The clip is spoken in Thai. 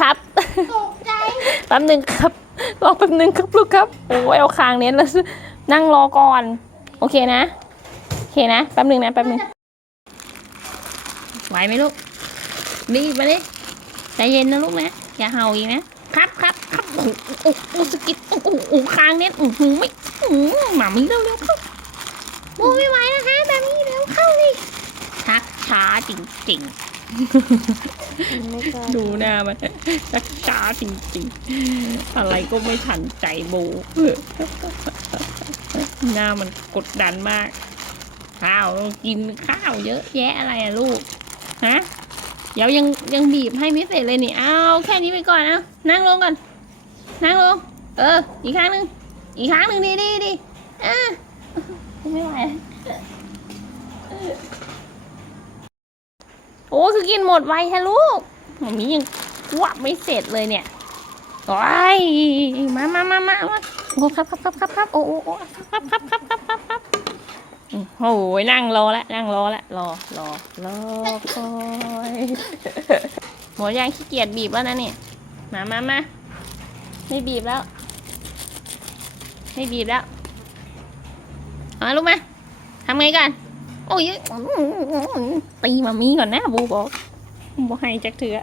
ครับตกใจแป๊บหนึ่งครับ รอแป๊บหนึ่งครับลูกครับ โอ้ยเอาคางเน้นแล้ว นั่งรอก่อน โอเคนะ โอเคนะ แป๊บหนึ่งนะแป๊บหนึ่งไหวไหมลูกรีบมาดิใจเย็นนะลูกนะ อย่าเห่าอีกนะ ครับครับครับโอ้โหโอ้โหโอ้โหสะกิดโอ้โหโอ้โหคางเน้นอื้อหือไม่อื้อหือหมามีเร็วเร็วเข้าโอ้ไม่ไหวนะคะแบบนี้เร็วเข้าสิชักช้าจริงๆ ไม่กล้าดูหน้ามันชักช้าจริงๆ อะไรก็ไม่ทันใจโบ หน้ามันกดดันมาก ข้าวต้องกินข้าวเยอะแยะอะไรอะลูก ฮะ เดี๋ยวยังยังบีบให้ไม่เสร็จเลยนี่ เอาแค่นี้ไปก่อนเอานั่งลงก่อน นั่งลง เออ อีกครั้งหนึ่งอีกครั้งหนึ่งดีดีดีอะไม่ไหว โอ้คือกินหมดไวแค่ลูกหมอมียังกวบไม่เสร็จเลยเนี่ยโอ้ยมามามามามาโอ้ครับครับครับครับครับโอ้โอ้ครับครับครับครับครับครับโอ้ยนั่งรอแล้วนั่งรอแล้วรอรอรอคอยหมอยังขี้เกียจบีบแล้วนะเนี่ยมามามาไม่บีบแล้ว ไม่บีบแล้วเอาลูกมาทำไงกัน โอ้ยตีมามีก่อนนะบูบอกบูให้จักเถือ